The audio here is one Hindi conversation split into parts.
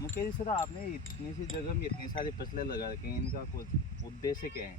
मुकेश सर, आपने इतनी सी जगह में इतनी सारी फसलें लगा रखी हैं, इनका कुछ उद्देश्य क्या है?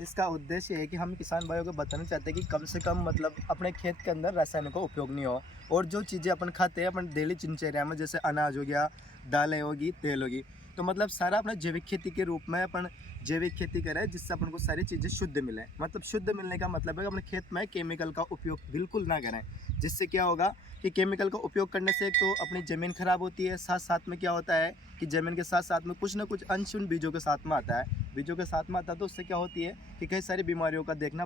इसका उद्देश्य है कि हम किसान भाइयों को बताना चाहते हैं कि कम से कम मतलब अपने खेत के अंदर रासायनिक का उपयोग नहीं हो, और जो चीज़ें अपन खाते हैं अपन डेली दिनचर्या में, जैसे अनाज हो गया, दालें होगी, तेल होगी, तो मतलब सारा अपना जैविक खेती के रूप में अपन जैविक खेती करें, जिससे अपन को सारी चीज़ें शुद्ध मिले। मतलब शुद्ध मिलने का मतलब है कि अपने खेत में केमिकल का उपयोग बिल्कुल ना करें। जिससे क्या होगा कि केमिकल का उपयोग करने से एक तो अपनी ज़मीन खराब होती है, साथ साथ में क्या होता है कि ज़मीन के साथ साथ में कुछ ना कुछ अंश उन बीजों के साथ में आता है। बीजों के साथ में आता है तो उससे क्या होती है कि कई सारी बीमारियों का देखना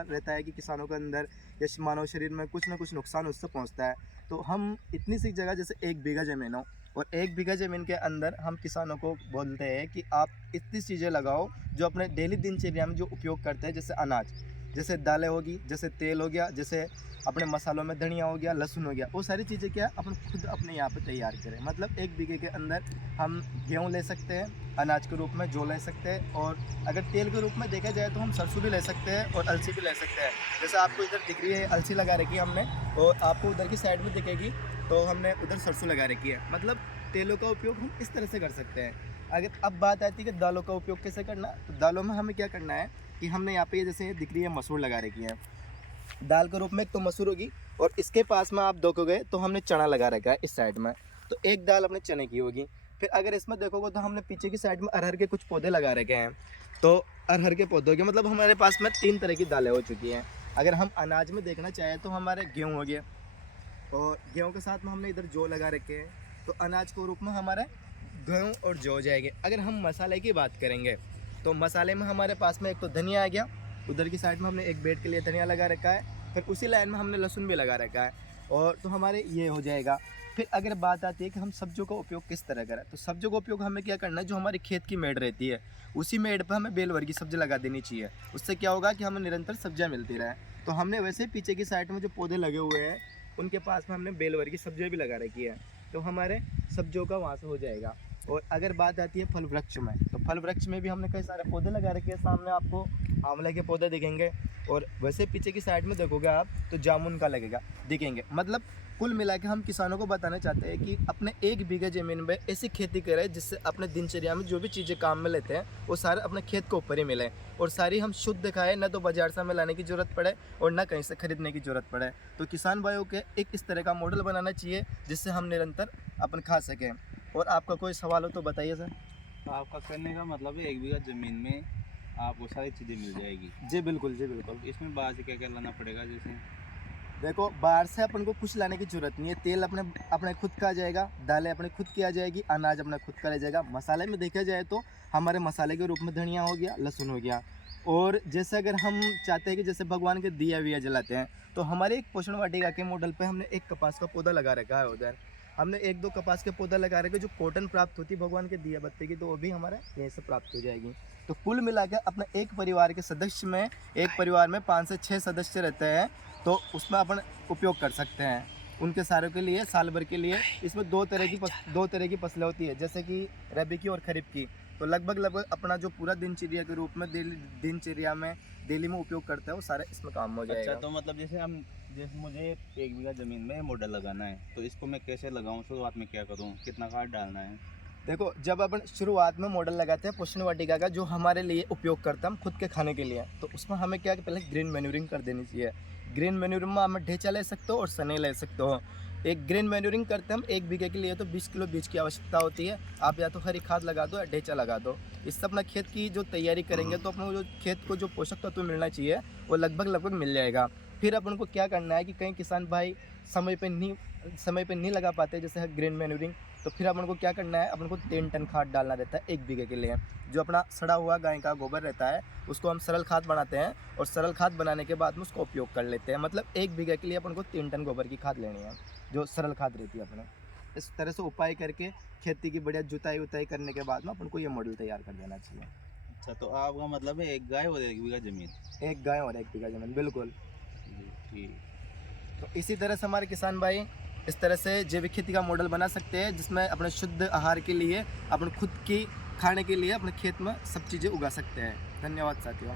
रहता है कि किसानों के अंदर या मानव शरीर में कुछ ना कुछ नुकसान उससे पहुंचता है। तो हम इतनी सी जगह, जैसे 1 बीघा ज़मीन हो, और 1 बीघा ज़मीन के अंदर हम किसानों को बोलते हैं कि आप इतनी चीज़ें लगाओ जो अपने डेली दिनचर्या में जो उपयोग करते हैं, जैसे अनाज, जैसे दालें होगी, जैसे तेल हो गया, जैसे अपने मसालों में धनिया हो गया, लहसुन हो गया, वो सारी चीज़ें क्या अपन खुद अपने यहाँ पे तैयार करें। मतलब 1 बीघे के अंदर हम गेहूँ ले सकते हैं, अनाज के रूप में जौ ले सकते हैं, और अगर तेल के रूप में देखा जाए तो हम सरसों भी ले सकते हैं और अलसी भी ले सकते हैं। जैसे आपको इधर दिख रही है अलसी लगा रखी है हमने, और आपको उधर की साइड में दिखेगी तो हमने उधर सरसों लगा रखी है। मतलब तेलों का उपयोग हम इस तरह से कर सकते हैं। अगर अब बात आती है कि दालों का उपयोग कैसे करना, तो दालों में हमें क्या करना है कि हमने यहाँ पे जैसे दिख रही है मसूर लगा रखी है, दाल के रूप में एक तो मसूर होगी, और इसके पास में आप देखोगे तो हमने चना लगा रखा है इस साइड में, तो एक दाल अपने चने की होगी। फिर अगर इसमें देखोगे तो हमने पीछे की साइड में अरहर के कुछ पौधे लगा रखे हैं, तो अरहर के पौधों के मतलब हमारे पास में 3 तरह की दालें हो चुकी हैं। अगर हम अनाज में देखना चाहें तो हमारे गेहूँ हो गया, और गेहूँ के साथ में हमने इधर जौ लगा रखे हैं, तो अनाज के रूप में हमारे गेहूँ और जौ हो जाएंगे। अगर हम मसाले की बात करेंगे तो मसाले में हमारे पास में एक तो धनिया आ गया, उधर की साइड में हमने एक बेड के लिए धनिया लगा रखा है, फिर उसी लाइन में हमने लहसुन भी लगा रखा है, और तो हमारे ये हो जाएगा। फिर अगर बात आती है कि हम सब्जियों का उपयोग किस तरह करें, तो सब्जियों का उपयोग हमें क्या करना है, जो हमारी खेत की मेड़ रहती है उसी मेड़ पर हमें बेल वर्गी सब्जी लगा देनी चाहिए। उससे क्या होगा कि हमें निरंतर सब्जियाँ मिलती रहे। तो हमने वैसे ही पीछे की साइड में जो पौधे लगे हुए हैं उनके पास में हमने बेल वर्गी सब्जियाँ भी लगा रखी है, तो हमारे सब्जियों का वहाँ से हो जाएगा। और अगर बात आती है फल वृक्ष में, तो फल वृक्ष में भी हमने कई सारे पौधे लगा रखे हैं। सामने आपको आंवले के पौधे दिखेंगे, और वैसे पीछे की साइड में देखोगे आप तो जामुन का लगेगा दिखेंगे। मतलब कुल मिला के हम किसानों को बताना चाहते हैं कि अपने 1 बीघा ज़मीन में ऐसी खेती करें जिससे अपने दिनचर्या में जो भी चीज़ें काम में लेते हैं वो सारे अपने खेत के ऊपर ही मिले, और सारी हम शुद्ध खाएं, ना तो बाजार से हमें लाने की ज़रूरत पड़े और ना कहीं से खरीदने की ज़रूरत पड़े। तो किसान भाइयों के एक इस तरह का मॉडल बनाना चाहिए जिससे हम निरंतर अपन खा सकें। और आपका कोई सवाल हो तो बताइए सर। तो आपका करने का मतलब है 1 बीघा ज़मीन में आपको सारी चीज़ें मिल जाएगी। जी बिल्कुल, जी बिल्कुल। तो इसमें बाहर से क्या क्या लाना पड़ेगा? जैसे देखो, बाहर से अपन को कुछ लाने की ज़रूरत नहीं है। तेल अपने अपने खुद का आ जाएगा, दालें अपने खुद की आ जाएगी, अनाज अपना खुद का रह जाएगा। मसाले में देखा जाए तो हमारे मसाले के रूप में धनिया हो गया, लहसुन हो गया। और जैसे अगर हम चाहते हैं कि जैसे भगवान के दिया विया जलाते हैं, तो हमारे एक पोषण वाटिका के मॉडल पे हमने एक कपास का पौधा लगा रखा है उधर। हमने 1-2 कपास के पौधा लगा रखे, जो कॉटन प्राप्त होती है भगवान के दिया बत्ती की, तो वो भी हमारे यहीं से प्राप्त हो जाएगी। तो कुल मिलाकर अपने एक परिवार के सदस्य में, एक परिवार में 5 से 6 सदस्य रहते हैं, तो उसमें अपन उपयोग कर सकते हैं उनके सारों के लिए, साल भर के लिए। इसमें 2 तरह की फसलें होती है, जैसे कि रबी की और खरीफ की। तो लगभग अपना जो पूरा दिनचर्या के रूप में दिनचर्या में डेली में उपयोग करते हैं वो सारे इसमें काम हो जाएगा। अच्छा, तो मतलब जैसे मुझे 1 बीघा ज़मीन में मॉडल लगाना है, तो इसको मैं कैसे लगाऊं? शुरुआत में क्या करूं? कितना खाद डालना है? देखो, जब अपन शुरुआत में मॉडल लगाते हैं पोषण वाटिका का, जो हमारे लिए उपयोग करते हैं हम खुद के खाने के लिए, तो उसमें हमें क्या कि पहले ग्रीन मैन्यूरिंग कर देनी चाहिए। ग्रीन मैन्यूरिंग में हमें ढेंचा ले सकते हो और सने ले सकते हो। एक ग्रीन मैन्यूरिंग करते हैं हम 1 बीघे के लिए, तो 20 किलो बीज की आवश्यकता होती है। आप या तो हरी खाद लगा दो या ढेंचा लगा दो। इससे अपना खेत की जो तैयारी करेंगे तो अपने जो खेत को जो पोषक तत्व मिलना चाहिए वो लगभग मिल जाएगा। फिर अपन को क्या करना है कि कई किसान भाई समय पे नहीं लगा पाते जैसे है ग्रीन मैन्यूरिंग, तो फिर अपन को क्या करना है, अपन को 3 टन खाद डालना रहता है 1 बीघे के लिए। जो अपना सड़ा हुआ गाय का गोबर रहता है उसको हम सरल खाद बनाते हैं, और सरल खाद बनाने के बाद में उसको उपयोग कर लेते हैं। मतलब 1 बीघे के लिए अपन को 3 टन गोबर की खाद लेनी है, जो सरल खाद रहती है अपने। इस तरह से उपाय करके खेती की बढ़िया जुताई उताई करने के बाद में अपन को ये मॉडल तैयार कर देना चाहिए। अच्छा, तो आपका मतलब है 1 गाय और 1 बीघा ज़मीन। 1 गाय और 1 बीघा जमीन, बिल्कुल। जी, ठीक। तो इसी तरह से हमारे किसान भाई इस तरह से जैविक खेती का मॉडल बना सकते हैं, जिसमें अपने शुद्ध आहार के लिए, अपने खुद की खाने के लिए अपने खेत में सब चीज़ें उगा सकते हैं। धन्यवाद साथियों।